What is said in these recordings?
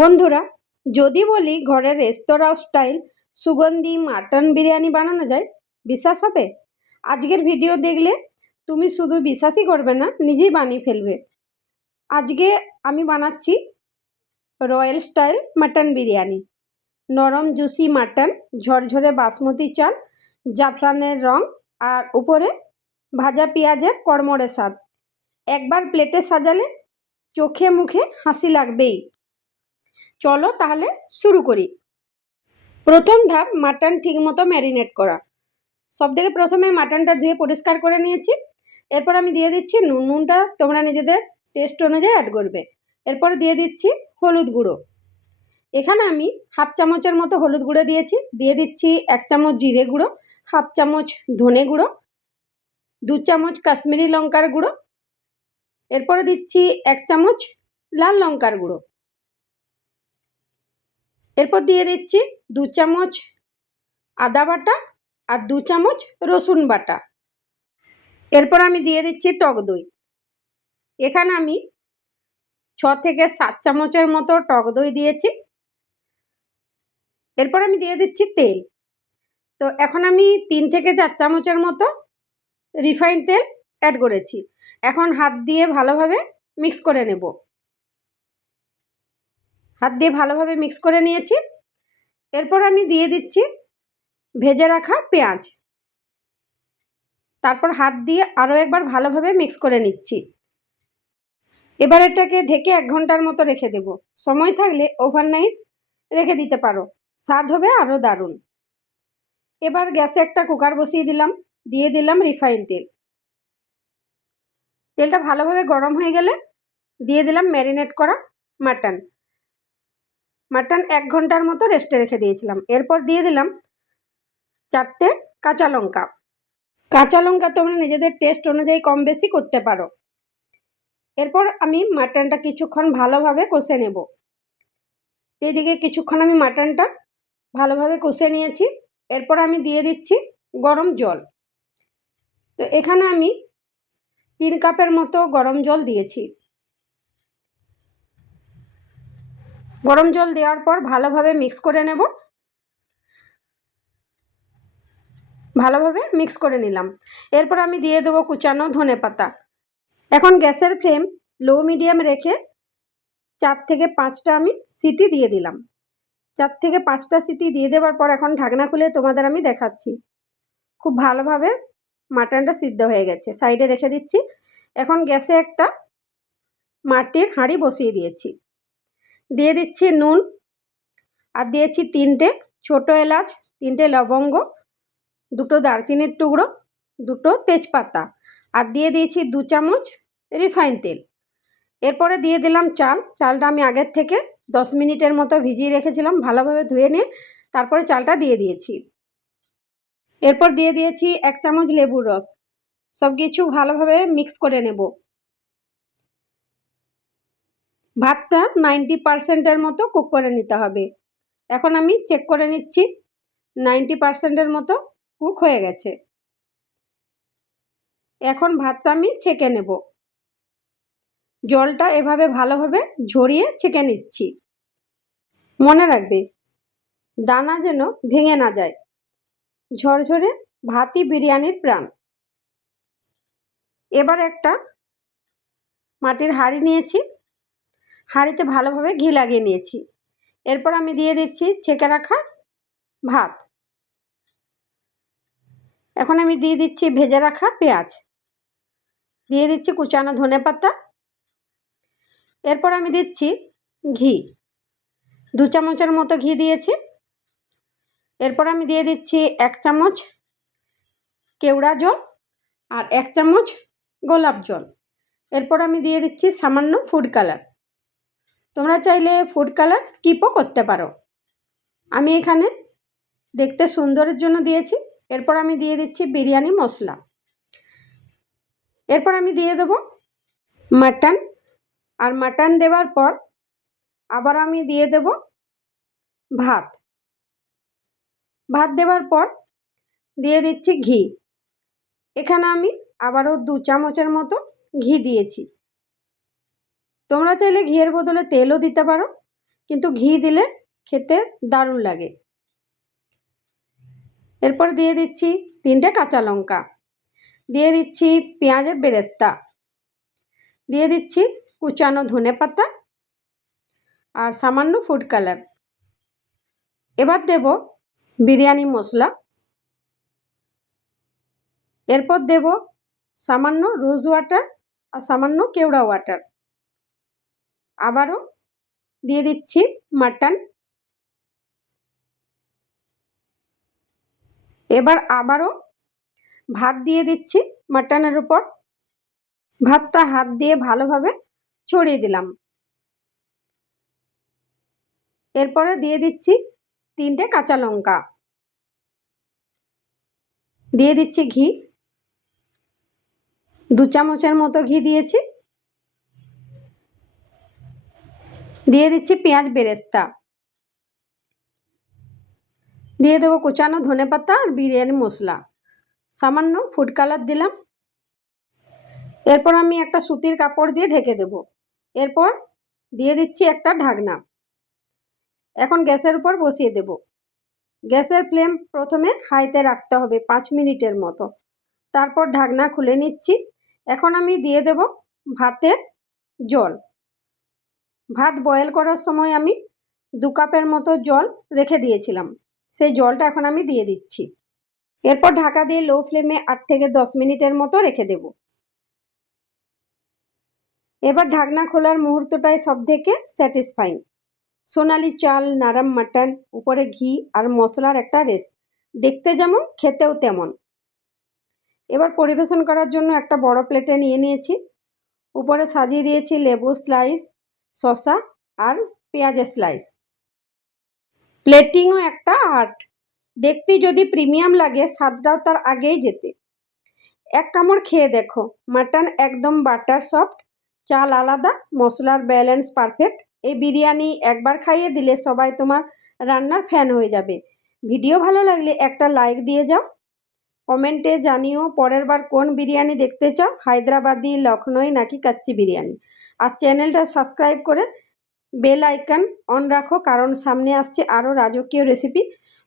বন্ধুরা, যদি বলি ঘরের রেস্তোরাঁ স্টাইল সুগন্ধি মাটন বিরিয়ানি বানানো যায়, বিশ্বাস হবে? আজকের ভিডিও দেখলে তুমি শুধু বিশ্বাসই করবে না, নিজেই বানিয়ে ফেলবে। আজকে আমি বানাচ্ছি রয়্যাল স্টাইল মাটন বিরিয়ানি। নরম, জুসি মাটন ঝরঝরে বাসমতি চাল, জাফরানের রং, আর উপরে ভাজা পেঁয়াজের কড়মড়ে স্বাদ। একবার প্লেটে সাজালে চোখে মুখে হাসি লাগবেই। চলো তাহলে শুরু করি। প্রথম ধাপ মাটন ঠিকমতো ম্যারিনেট করা। সব থেকে প্রথমে মাটনটা ধুয়ে পরিষ্কার করে নিয়েছি। এরপর আমি দিয়ে দিচ্ছি নুন। নুনটা তোমরা নিজেদের টেস্ট অনুযায়ী অ্যাড করবে। এরপর দিয়ে দিচ্ছি হলুদ গুঁড়ো। এখানে আমি হাফ চামচের মতো হলুদ গুঁড়ো দিয়েছি। দিয়ে দিচ্ছি এক চামচ জিরে গুঁড়ো, হাফ চামচ ধনে গুঁড়ো, দু চামচ কাশ্মীরি লঙ্কার গুঁড়ো, এরপরে দিচ্ছি এক চামচ লাল লঙ্কার গুঁড়ো। এরপর দিয়ে দিচ্ছি দু চামচ আদা বাটা আর দু চামচ রসুন বাটা। এরপর আমি দিয়ে দিচ্ছি টক দই। এখানে আমি ছ থেকে সাত চামচের মতো টক দই দিয়েছি। এরপর আমি দিয়ে দিচ্ছি তেল। তো এখন আমি তিন থেকে চার চামচের মতো রিফাইন তেল অ্যাড করেছি। এখন হাত দিয়ে ভালোভাবে মিক্স করে নেব। হাত দিয়ে ভালোভাবে মিক্স করে নিয়েছি। এরপর আমি দিয়ে দিচ্ছি ভেজে রাখা পেঁয়াজ। তারপর হাত দিয়ে আরও একবার ভালোভাবে মিক্স করে নিচ্ছি। এবার এটাকে ঢেকে এক ঘণ্টার মতো রেখে দেব। সময় থাকলে ওভারনাইট রেখে দিতে পারো। স্বাদ হবে আরও দারুণ। এবার গ্যাসে একটা কুকার বসিয়ে দিলাম। দিয়ে দিলাম রিফাইন তেল। তেলটা ভালোভাবে গরম হয়ে গেলে দিয়ে দিলাম ম্যারিনেট করা মাটন মাটন এক ঘণ্টার মতো রেস্টে রেখে দিয়েছিলাম। এরপর দিয়ে দিলাম চারটে কাঁচা লঙ্কা। কাঁচা লঙ্কা তোমরা নিজেদের টেস্ট অনুযায়ী কম বেশি করতে পারো। এরপর আমি মাটনটা কিছুক্ষণ ভালোভাবে কষে নেব। এদিকে কিছুক্ষণ আমি মাটনটা ভালোভাবে কষে নিয়েছি। এরপর আমি দিয়ে দিচ্ছি গরম জল। তো এখানে আমি তিন কাপের মতো গরম জল দিয়েছি। গরম জল দেওয়ার পর ভালোভাবে মিক্স করে নেব। ভালোভাবে মিক্স করে নিলাম। এরপর আমি দিয়ে দেবো কুচানো ধনে পাতা। এখন গ্যাসের ফ্লেম লো মিডিয়াম রেখে চার থেকে পাঁচটা আমি সিটি দিয়ে দিলাম। চার থেকে পাঁচটা সিটি দিয়ে দেওয়ার পর এখন ঢাকনা খুলে তোমাদের আমি দেখাচ্ছি। খুব ভালোভাবে মাটনটা সিদ্ধ হয়ে গেছে। সাইডে রেখে দিচ্ছি। এখন গ্যাসে একটা মাটির হাঁড়ি বসিয়ে দিয়েছি। দিয়ে দিচ্ছি নুন আর দিয়েছি তিনটে ছোটো এলাচ, তিনটে লবঙ্গ, দুটো দারচিনির টুকরো, দুটো তেজপাতা আর দিয়ে দিয়েছি দু চামচ রিফাইন তেল। এরপরে দিয়ে দিলাম চাল। চালটা আমি আগের থেকে দশ মিনিটের মতো ভিজিয়ে রেখেছিলাম, ভালোভাবে ধুয়ে নিয়ে তারপরে চালটা দিয়ে দিয়েছি। এরপর দিয়ে দিয়েছি এক চামচ লেবুর রস। সব কিছু ভালোভাবে মিক্স করে নেব। ভাতটা নাইনটি পারসেন্টের মতো কুক করে নিতে হবে। এখন আমি চেক করে নিচ্ছি নাইনটি পারসেন্টের মতো কুক হয়ে গেছে। এখন ভাতটা আমি ছেঁকে নেব। জলটা এভাবে ভালোভাবে ঝরিয়ে ছেঁকে নিচ্ছি। মনে রাখবে, দানা যেন ভেঙে না যায়। ঝরঝরে ভাতই বিরিয়ানির প্রাণ। এবার একটা মাটির হাঁড়ি নিয়েছি হাঁড়িতে ভালোভাবে ঘি লাগিয়ে নিয়েছি। এরপর আমি দিয়ে দিচ্ছি ছেঁকে রাখা ভাত। এখন আমি দিয়ে দিচ্ছি ভেজে রাখা পেঁয়াজ। দিয়ে দিচ্ছি কুচানো ধনে পাতা। এরপর আমি দিচ্ছি ঘি। দু চামচের মতো ঘি দিয়েছি। এরপর আমি দিয়ে দিচ্ছি এক চামচ কেওড়া জল আর এক চামচ গোলাপ জল। এরপর আমি দিয়ে দিচ্ছি সামান্য ফুড কালার। তোমরা চাইলে ফুড কালার স্কিপও করতে পারো। আমি এখানে দেখতে সুন্দরের জন্য দিয়েছি। এরপর আমি দিয়ে দিচ্ছি বিরিয়ানি মশলা। এরপর আমি দিয়ে দেব মাটন। আর মাটন দেওয়ার পর আবার আমি দিয়ে দেব ভাত। ভাত দেওয়ার পর দিয়ে দিচ্ছি ঘি। এখানে আমি আবারও দু চামচের মতো ঘি দিয়েছি। তোমরা চাইলে ঘিয়ের বদলে তেলও দিতে পারো, কিন্তু ঘি দিলে খেতে দারুণ লাগে। এরপর দিয়ে দিচ্ছি তিনটে কাঁচা লঙ্কা। দিয়ে দিচ্ছি পেঁয়াজের বেরেস্তা। দিয়ে দিচ্ছি কুচানো ধনে পাতা আর সামান্য ফুড কালার। এবার দেব বিরিয়ানি মশলা। এরপর দেব সামান্য রোজ ওয়াটার আর সামান্য কেওড়া ওয়াটার। আবারও দিয়ে দিচ্ছি মাটন। এবার আবারও ভাত দিয়ে দিচ্ছি মাটনের উপর। ভাতটা হাত দিয়ে ভালোভাবে ছড়িয়ে দিলাম। এরপরে দিয়ে দিচ্ছি তিনটে কাঁচা লঙ্কা। দিয়ে দিচ্ছি ঘি। দু চামচের মতো ঘি দিয়েছি। দিয়ে দিচ্ছি পেঁয়াজ বেরেস্তা। দিয়ে দেবো কুচানো ধনে পাতা আর বিরিয়ানি মশলা। সামান্য ফুড কালার দিলাম। এরপর আমি একটা সুতির কাপড় দিয়ে ঢেকে দেব। এরপর দিয়ে দিচ্ছি একটা ঢাকনা। এখন গ্যাসের উপর বসিয়ে দেব। গ্যাসের ফ্লেম প্রথমে হাইতে রাখতে হবে পাঁচ মিনিটের মতো। তারপর ঢাকনা খুলে নিচ্ছি। এখন আমি দিয়ে দেব ভাতের জল। ভাত বয়েল করার সময় আমি দু কাপের মতো জল রেখে দিয়েছিলাম। সেই জলটা এখন আমি দিয়ে দিচ্ছি। এরপর ঢাকা দিয়ে লো ফ্লেমে আট থেকে দশ মিনিটের মতো রেখে দেব। এবার ঢাকনা খোলার মুহূর্তটাই সব থেকে স্যাটিসফাইং সোনালি চাল, নারাম মাটন, উপরে ঘি আর মশলার একটা রেস দেখতে যেমন, খেতেও তেমন। এবার পরিবেশন করার জন্য একটা বড় প্লেটে নিয়ে নিয়েছি। উপরে সাজিয়ে দিয়েছি লেবু স্লাইস শসা আর পেঁয়াজের স্লাইস প্লেটিংও একটা আর্ট দেখতে যদি প্রিমিয়াম লাগে, স্বাদটাও তার আগেই যেতে। এক কামড় খেয়ে দেখো মাটন একদম বাটার সফট চাল আলাদা, মশলার ব্যালেন্স পারফেক্ট এই বিরিয়ানি একবার খাইয়ে দিলে সবাই তোমার রান্নার ফ্যান হয়ে যাবে। ভিডিও ভালো লাগলে একটা লাইক দিয়ে যাও। কমেন্টে জানিও পরের বার কোন বিরিয়ানি দেখতে চাও? হায়দ্রাবাদি লখনৌ নাকি কাচ্চি বিরিয়ানি? আর চ্যানেলটা সাবস্ক্রাইব করে বেল আইকন অন রাখো, কারণ সামনে আসছে আরও রাজকীয় রেসিপি।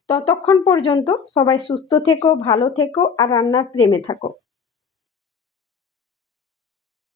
ততক্ষণ পর্যন্ত সবাই সুস্থ থেকো, ভালো থেকো, আর রান্নার প্রেমে থাকো।